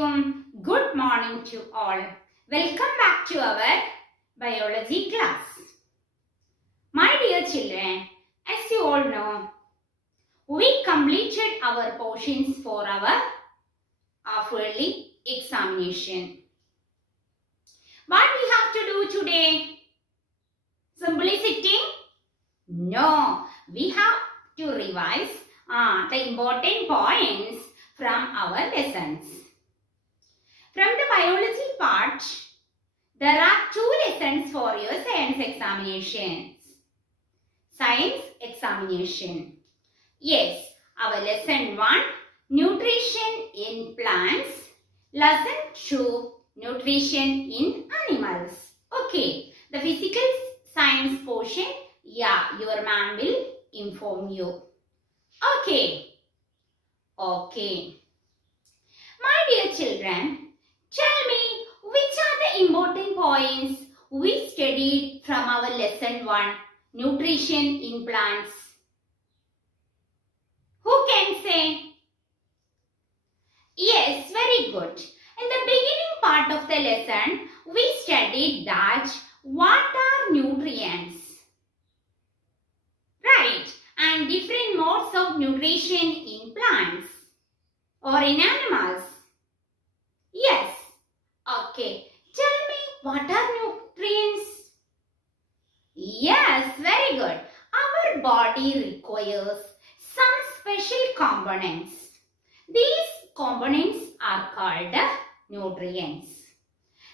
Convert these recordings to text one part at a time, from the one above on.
Assalamualaikum. Good morning to all. Welcome back to our biology class. My dear children, as you all know, we completed our portions for our half-yearly examination. What we have to do today? Simply sitting? No, we have to revise the important points from our lessons. From the biology part, there are two lessons for your science examinations. Science examination. Yes, our lesson 1, nutrition in plants. Lesson 2, nutrition in animals. Okay, the physical science portion, your ma'am will inform you. Okay. My dear children, tell me which are the important points we studied from our lesson 1, nutrition in plants. Who can say? Yes, very good. In the beginning part of the lesson, we studied that what are nutrients? Right, and different modes of nutrition in plants or in animals. Yes. Okay. Tell me, what are nutrients? Yes, very good. Our body requires some special components. These components are called nutrients.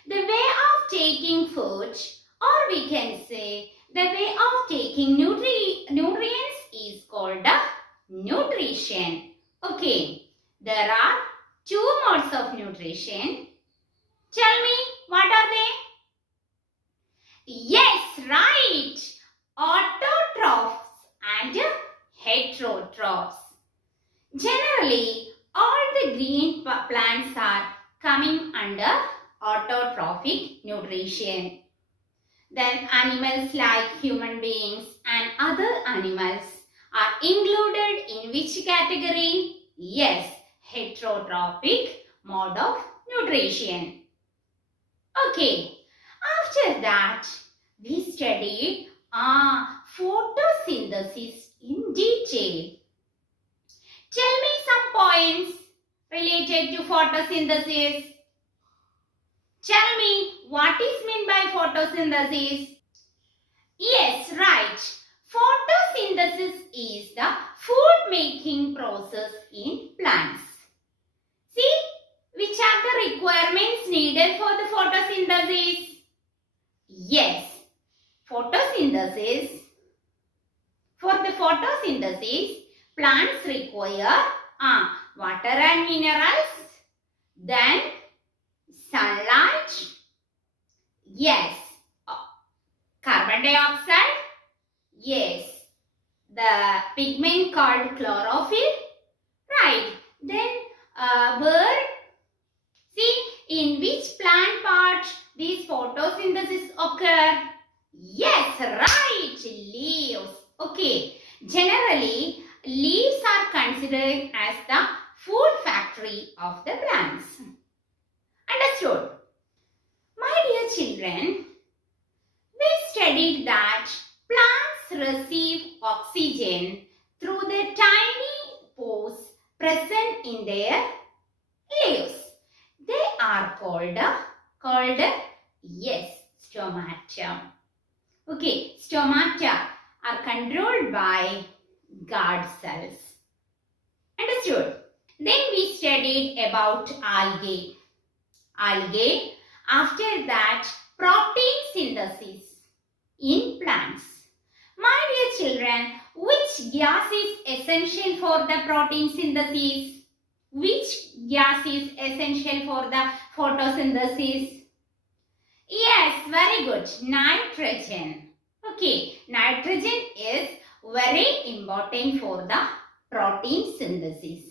The way of taking food, or we can say the way of taking nutrients is called nutrition. Okay, there are two modes of nutrition. Tell me, what are they? Yes, right. Autotrophs and heterotrophs. Generally, all the green plants are coming under autotrophic nutrition. Then animals like human beings and other animals are included in which category? Yes, heterotrophic mode of nutrition. Okay, after that we studied photosynthesis in detail. Tell me some points related to photosynthesis. Tell me what is meant by photosynthesis. Yes, right. Photosynthesis is the food making process in plants. See, which are the requirements needed for the photosynthesis? Yes, photosynthesis. For the photosynthesis, plants require water and minerals, then sunlight, yes, carbon dioxide, yes, the pigment called chlorophyll, right, then bird. See, in which plant part these photosynthesis occur? Yes, right, leaves. Okay, generally leaves are considered as the food factory of the plants. Understood? My dear children, we studied that plants receive oxygen through the tiny pores present in their leaves. They are called yes, stomata. Okay, stomata are controlled by guard cells. Understood? Then we studied about algae. Algae, after that protein synthesis in plants. My dear children, which gas is essential for the protein synthesis? Which gas is essential for the photosynthesis? Yes, very good. Nitrogen. Okay, nitrogen is very important for the protein synthesis.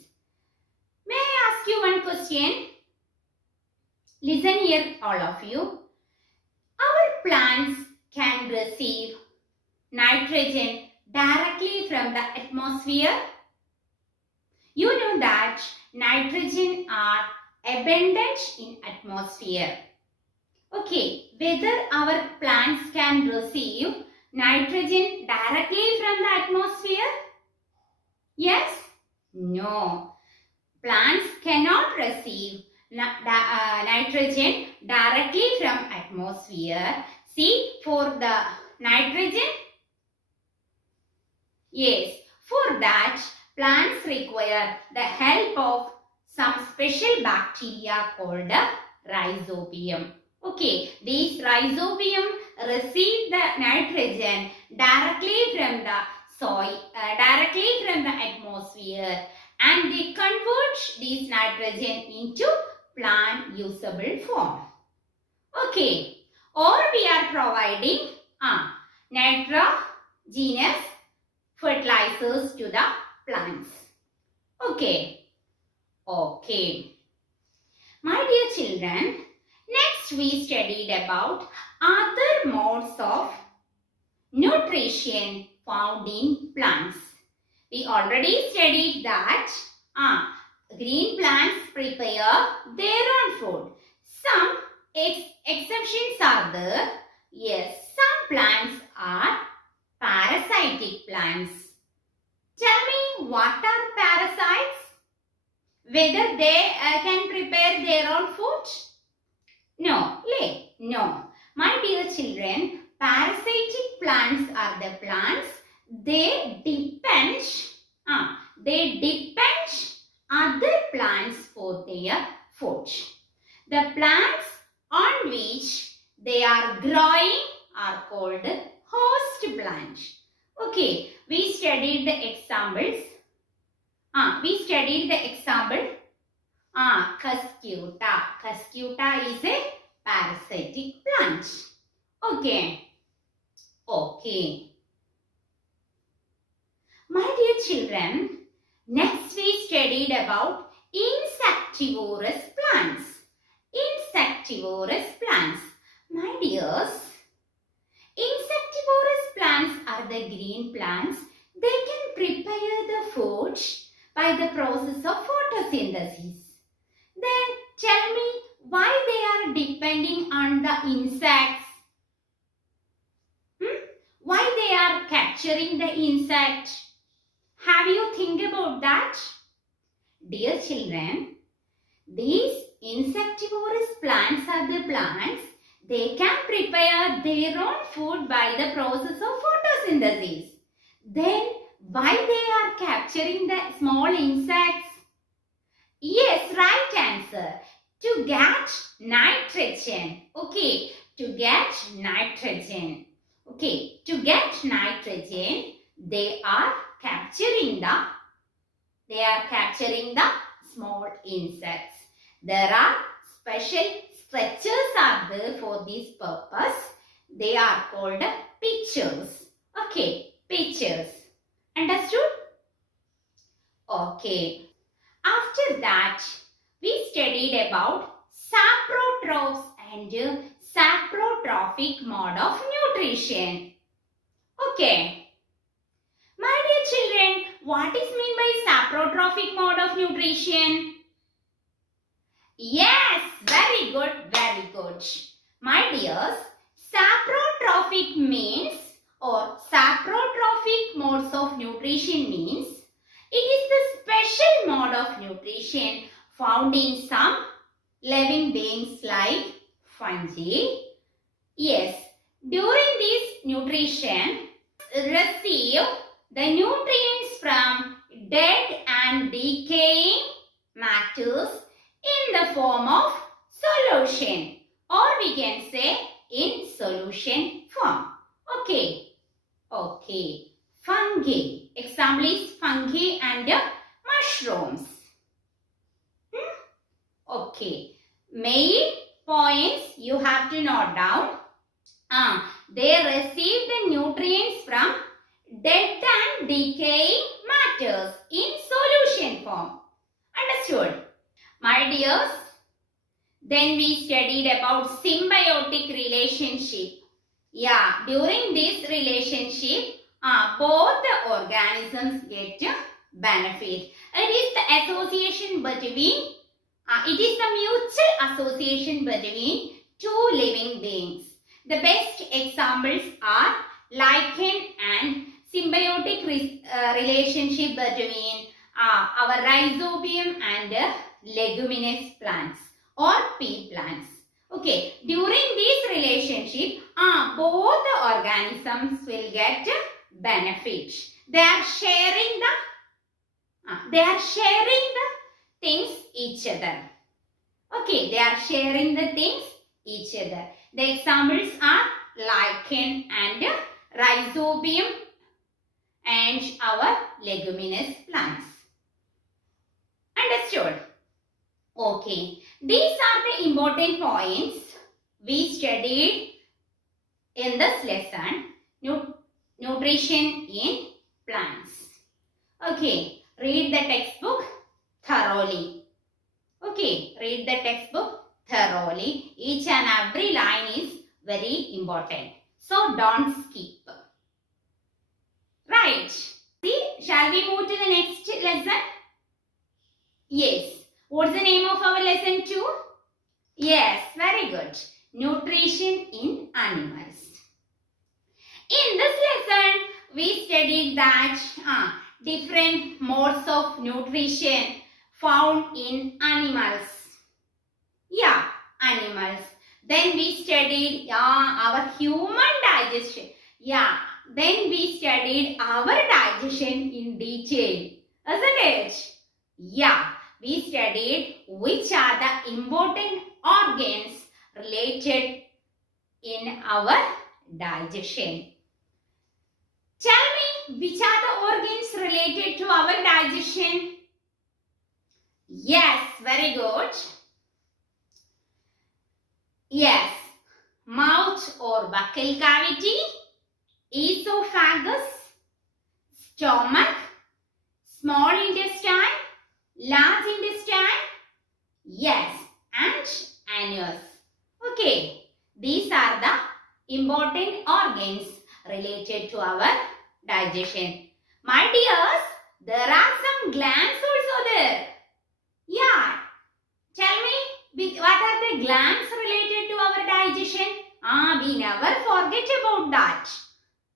May I ask you one question? Listen here, all of you. Our plants can receive nitrogen directly from the atmosphere. You know that nitrogen are abundant in atmosphere. Okay, whether our plants can receive nitrogen directly from the atmosphere? Yes? No. Plants cannot receive nitrogen directly from atmosphere. See, for the nitrogen, yes, for that plants require the help of some special bacteria called rhizobium. Okay, these rhizobium receive the nitrogen directly from the soil, directly from the atmosphere, and they convert this nitrogen into plant usable form. Okay, or we are providing nitrogenous fertilizers to the plants. Okay. My dear children, next we studied about other modes of nutrition found in plants. We already studied that green plants prepare their own food. Some exceptions are there. Yes, some plants are parasitic plants. Tell me, what are parasites? Whether they can prepare their own food? No. My dear children, parasitic plants are the plants, they depend other plants for their food. The plants on which they are growing are called host plants. Okay, we studied the examples. Cuscuta. Cuscuta is a parasitic plant. Okay. My dear children, next we studied about insectivorous plants. Insectivorous plants. My dears, insectivorous plants are the green plants. They can prepare the food by the process of photosynthesis. Then tell me why they are depending on the insects. Why they are capturing the insect? Have you think about that? Dear children, these insectivorous plants are the plants. They can prepare their own food by the process of photosynthesis. Then why they are capturing the small insects? Yes, right answer. To get nitrogen. Okay, to get nitrogen. Okay, to get nitrogen, they are capturing the small insects. There are special structures are there for this purpose. They are called pitchers. Okay, pitchers. Understood? Okay. After that, we studied about saprotrophs and saprotrophic mode of nutrition. Okay. My dear children, what is meant by saprotrophic mode of nutrition? Yes, very good, very good. My dears, saprotrophic means or saprotrophic modes of nutrition means it is the special mode of nutrition found in some living beings like fungi. Yes, during this nutrition, receive the nutrients from dead and decaying matters in the form of solution, or we can say in solution form. Okay. Fungi. Example is fungi and mushrooms. Okay. Main points you have to note down. They receive the nutrients from dead and decaying matters in solution form. Understood? My dears, then we studied about symbiotic relationship. Yeah, during this relationship, both the organisms get benefit. It is the association between It is the mutual association between two living beings. The best examples are lichen and symbiotic relationship between our rhizobium and leguminous plants or pea plants. Okay, during this relationship, both the organisms will get benefit. They are sharing the things each other. Okay, they are sharing the things each other. The examples are lichen and rhizobium and our leguminous plants. Understood? Okay, these are the important points we studied in this lesson, nutrition in plants. Okay, read the textbook thoroughly. Okay, read the textbook thoroughly. Each and every line is very important. So don't skip. Right. See, shall we move to the next lesson? Yes. What's the name of our lesson 2? Yes, very good. Nutrition in animals. In this lesson, we studied that different modes of nutrition found in animals. Yeah, animals. Then we studied our human digestion. Yeah, then we studied our digestion in detail. Isn't it? Yeah, we studied which are the important organs related in our digestion. Tell me, which are the organs related to our digestion? Yes, very good. Yes, mouth or buccal cavity, esophagus, stomach, small intestine, large intestine, yes, and anus. Okay, these are the important organs related to our digestion. My dears, there are some glands also there. Yeah, tell me, what are the glands related to our digestion? We never forget about that.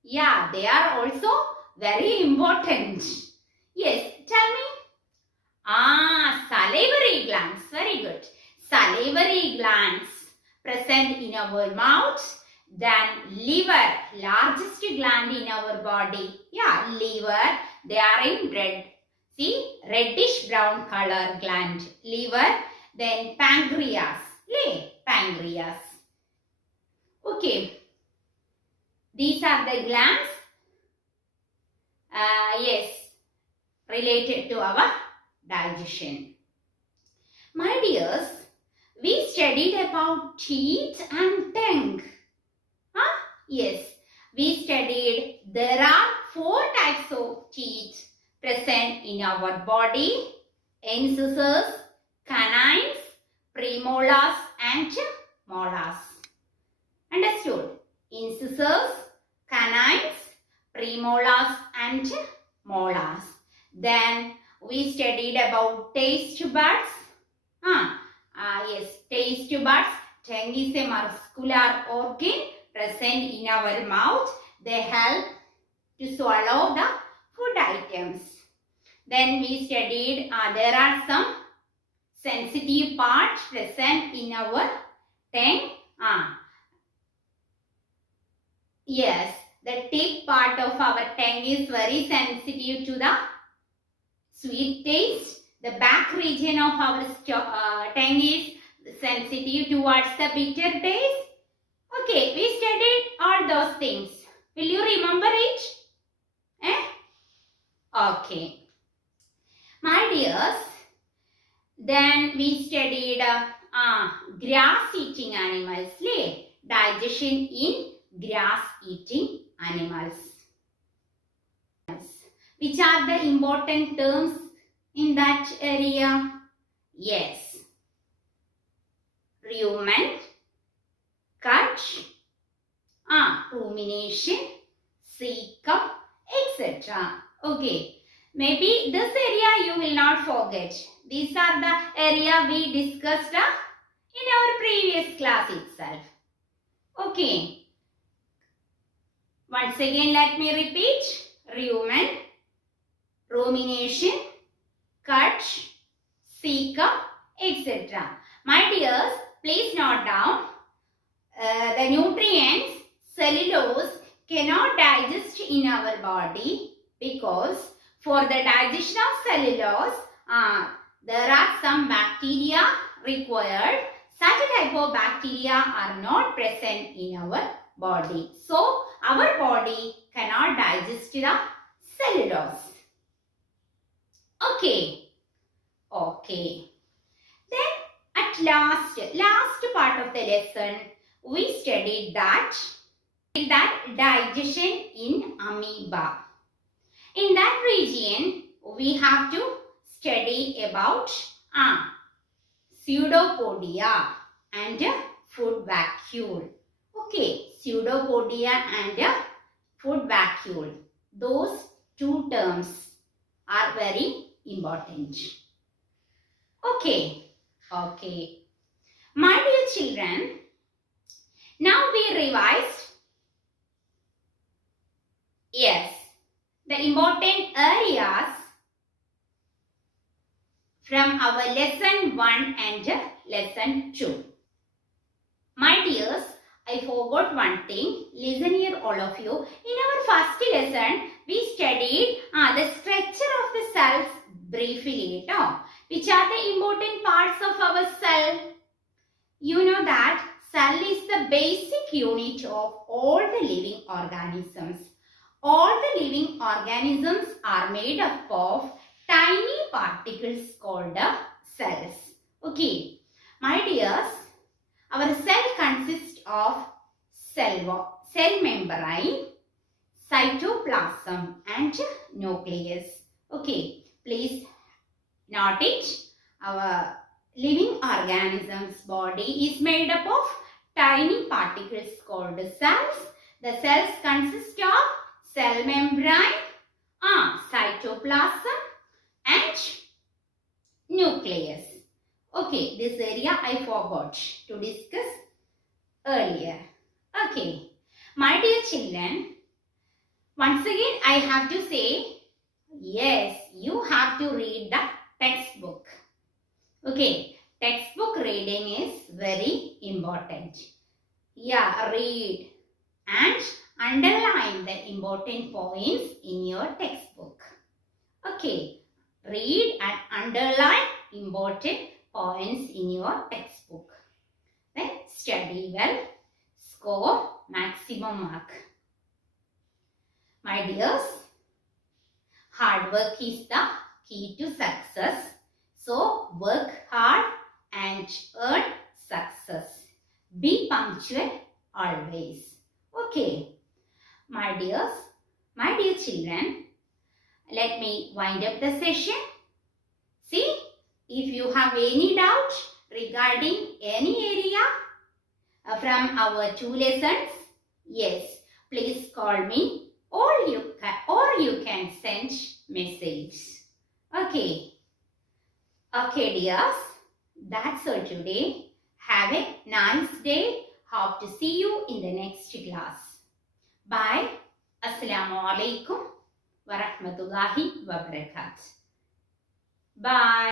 Yeah, they are also very important. Yes, tell me. Salivary glands. Very good. Salivary glands present in our mouth. Then liver, largest gland in our body. Yeah, liver. They are in red. See, reddish brown color gland. Liver. Then pancreas. Pancreas. Okay. These are the glands. Yes, related to our digestion. My dears, we studied about teeth and tongue. Yes, we studied there are 4 types of teeth present in our body: incisors, canines, premolars and molars. Understood? Incisors, canines, premolars and molars. Then we studied about taste buds. Yes, taste buds. Tongue is a muscular organ present in our mouth. They help to swallow the food items. Then we studied there are some sensitive parts present in our tongue. Yes, the tip part of our tongue is very sensitive to the sweet taste. The back region of our tongue is sensitive towards the bitter taste. Okay, we studied all those things. Will you remember it? Okay. My dears, then we studied grass-eating animals. Digestion in grass-eating animals. Which are the important terms in that area? Yes. Rumen, cut, rumination, cecum, etc. Okay. Maybe this area you will not forget. These are the area we discussed in our previous class itself. Okay. Once again, let me repeat. Rumen, rumination, cut, seek, etc. My dears, please note down the nutrients cellulose cannot digest in our body because for the digestion of cellulose, there are some bacteria required. Such type of bacteria are not present in our body. So, our body cannot digest the cellulose. Okay. Okay. Then at last part of the lesson, we studied that digestion in amoeba. In that region, we have to study about pseudopodia and food vacuole. Okay, pseudopodia and food vacuole. Those two terms are very important. Okay, okay. My dear children, now we revised, yes, the important areas from our lesson 1 and lesson 2. My dears, I forgot one thing. Listen here all of you. In our first lesson, we studied the structure of the cells briefly. Which are the important parts of our cell? You know that cell is the basic unit of all the living organisms. All the living organisms are made up of tiny particles called cells. Okay, my dears, our cell consists of cell membrane, cytoplasm and nucleus. Okay, please note it. Our living organism's body is made up of tiny particles called cells. The cells consist of cell membrane, cytoplasm and nucleus. Okay, this area I forgot to discuss earlier. Okay, my dear children, once again I have to say, yes, you have to read the textbook. Okay, textbook reading is very important. Yeah, read and underline the important points in your textbook. Okay, read and underline important points in your textbook. Then study well, score maximum mark. My dears, hard work is the key to success. So work hard and earn success. Be punctual always. Okay, my dears, my dear children, let me wind up the session. See, if you have any doubt regarding any area from our 2 lessons, yes, please call me or you can send message. Okay. Okay, dears, that's all today. Have a nice day. Hope to see you in the next class. Bye. Assalamu alaikum wa rahmatullahi wa barakatuh. Bye.